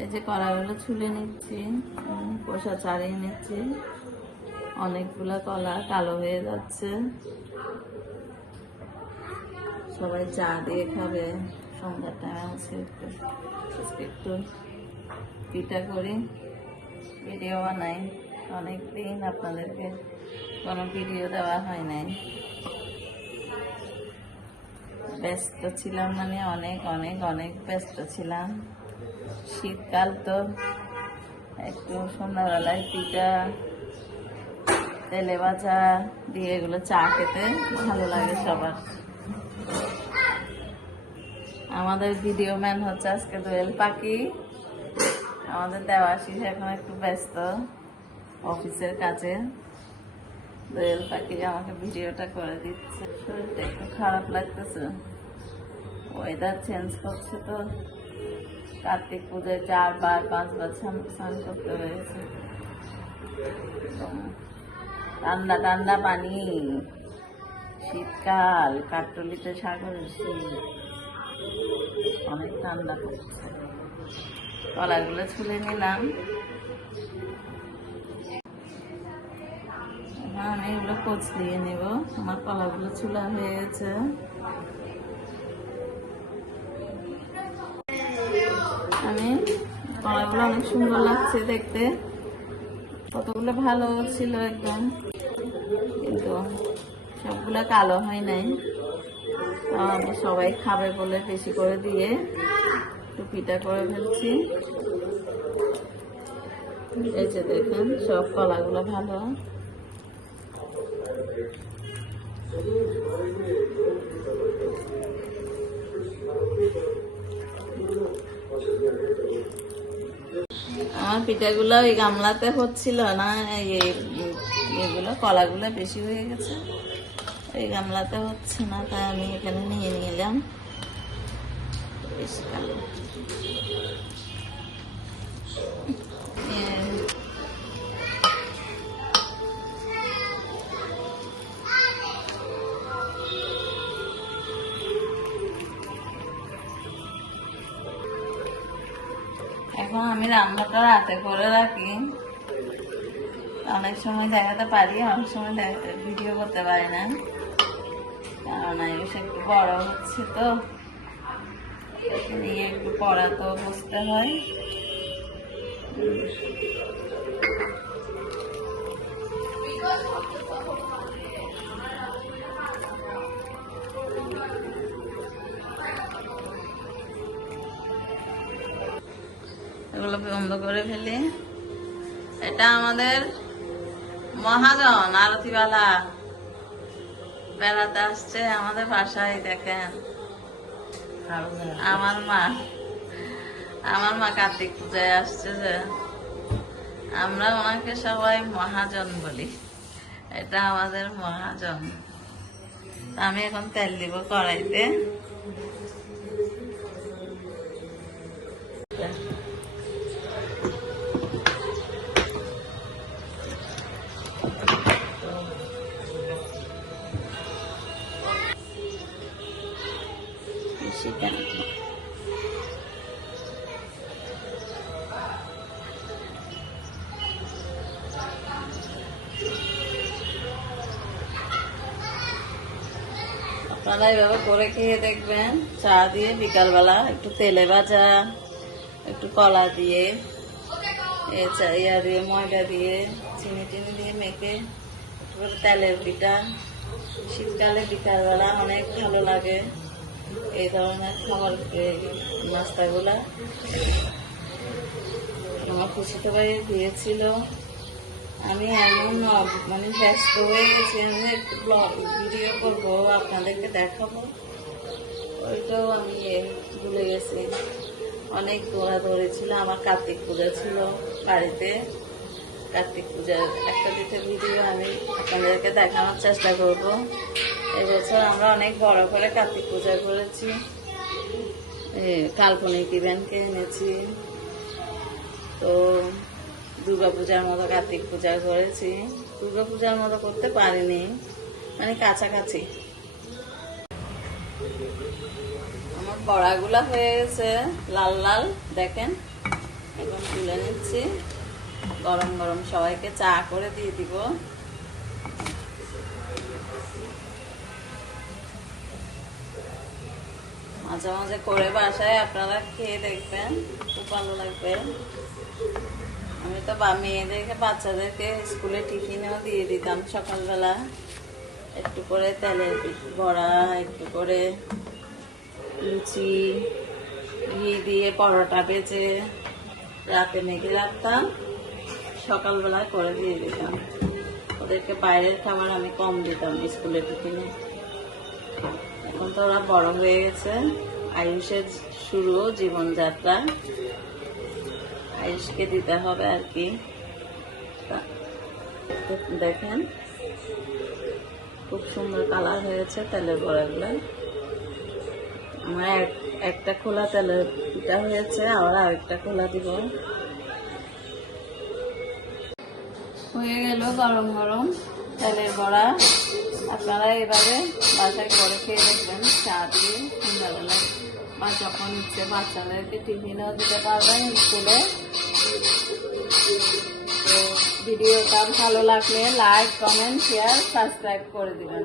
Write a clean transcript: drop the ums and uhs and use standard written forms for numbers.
এই যে কলাগুলো ছুলে নিচ্ছি, খোসা ছাড়িয়ে নিচ্ছি। অনেকগুলা কলা কালো হয়ে যাচ্ছে। সবাই চা দিয়ে খাবে, সন্ধ্যার টাইম আছে, একটু পিঠা করি, ভিডিও বানাই। অনেকদিন আপনাদেরকে কোনো ভিডিও দেওয়া হয় নাই, ব্যস্ত ছিলাম, মানে অনেক অনেক অনেক ব্যস্ত ছিলাম। শীতকাল তো একটু সন্ধ্যাবেলায় পিঠা, তেলে ভাজা দিয়ে এগুলো চা খেতে ভালো লাগে সবার। আমাদের ভিডিও ম্যান হচ্ছে আজকে দোয়েল পাখি। আমাদের দেওয়াশিস এখন একটু ব্যস্ত অফিসের কাজে। দোয়েল পাখি আমাকে ভিডিওটা করে দিচ্ছে। শরীরটা একটু খারাপ লাগতেছে, ওয়েদার চেঞ্জ করছে তো। কার্তিক পুজোয় 4 বার 5 বার স্নান করতে হয়েছে। ঠান্ডা ঠান্ডা পানি, শীতকাল, কাঠটলিতে সাগরের শীত, অনেক ঠান্ডা পড়ছে। কলাগুলো ছুলে নিলাম। আমি এগুলো কোচ দিয়ে নিব। আমার কলাগুলো ছুলা হয়ে গেছে। আমি কলাগুলো অনেক সুন্দর লাগছে দেখতে, কতগুলো ভালো ছিল একদম, কিন্তু সবগুলো কালো হয় নাই। আমি সবাই খাবে বলে বেশি করে দিয়ে একটু পিঠা করে ফেলছি। এই যে দেখুন, সব কলাগুলো ভালো। আমার পিঠাগুলো ওই গামলাতে হচ্ছিল না, এগুলো কলাগুলো বেশি হয়ে গেছে, এই গামলাতে হচ্ছে না, তাই আমি এখানে নিয়ে নিলাম। বেশি কালো এখন আমি রান্নাটা রাতে করে রাখি। অনেক সময় দেখাতে পারি, অনেক সময় ভিডিও করতে পারি না, কারণ একটু বড় হচ্ছে তো, নিয়ে একটু পড়া তো বসতে হয়। এগুলো বন্ধ করে ফেলি। এটা আমাদের মহাজন আরতিবালা বেড়াতে আসছে আমাদের বাসায়। দেখেন, আমার মা কার্তিক পূজায় আসছে, যে আমরা ওনাকে সবাই মহাজন বলি। এটা আমাদের মহাজন। আমি এখন তেল দিব কড়াইতে। আপনারা এভাবে করে খেয়ে দেখবেন, চা দিয়ে বিকালবেলা একটু তেলে ভাজা, একটু কলা দিয়ে, ইয়া দিয়ে, ময়দা দিয়ে, চিনি টিনি দিয়ে মেখে একটু তেলের পিঠা। শীতকালে বিকালবেলা অনেক ভালো লাগে এই ধরনের খাবার, নাস্তাগুলা। আমার খুশিতে ভাই দিয়েছিল। আমি এমন মানে ব্যস্ত হয়ে গেছি, আমি একটু ভিডিও করবো, আপনাদেরকে দেখাবো, ওইটাও আমি ভুলে গেছি। অনেক দৌড়াদৌড়ি ছিল। আমার কার্তিক পূজা ছিল বাড়িতে। কার্তিক পূজার একটা দুটো ভিডিও আমি আপনাদেরকে দেখানোর চেষ্টা করব। এবছর আমরা অনেক বড় করে কার্তিক পূজা করেছি। কাল্পনিক ইভেন্টকে এনেছি, তো দুর্গাপূজার মতো কার্তিক পূজা করেছি। দুর্গাপূজার মতো করতে পারিনি, মানে কাছাকাছি। আমার বড়াগুলা হয়ে গেছে লাল লাল, দেখেন এখন তুলে নিচ্ছি, গরম গরম সবাইকে চা করে দিয়ে দিব। মাঝে মাঝে করে বাসায় আপনারা খেয়ে দেখবেন, খুব ভালো লাগবে। আমি তো মেয়েদেরকে বাচ্চাদেরকে স্কুলে টিফিনেও দিয়ে দিতাম সকালবেলা, একটু করে তেলের বড়া, একটু করে লুচি, ঘি দিয়ে পরোটা ভেজে রাতে মেখে রাখতাম, সকালবেলা করে দিয়ে দিতাম। ওদেরকে বাইরের খাবার আমি কম দিতাম স্কুলে টিফিনে। এখন তো ওরা বড় হয়ে গেছে, আয়ুষের শুরু জীবনযাত্রা, আয়ুষকে দিতে হবে আর কি। দেখেন খুব সুন্দর কালার হয়েছে তেলের বড়াগুলো। আমার একটা খোলা তেলের পিঠা হয়েছে, আবার আরেকটা খোলা দিব। হয়ে গেল গরম গরম তেলের বড়া। আপনারা এভাবে বাসায় করে খেয়ে দেখবেন চা দিয়ে সন্ধ্যাবেলায়, বা যখন ইচ্ছে বাচ্চাদেরকে টিফিনেও দিতে পারবেন স্কুলে। তো ভিডিওটা ভালো লাগলে লাইক, কমেন্ট, শেয়ার, সাবস্ক্রাইব করে দিবেন।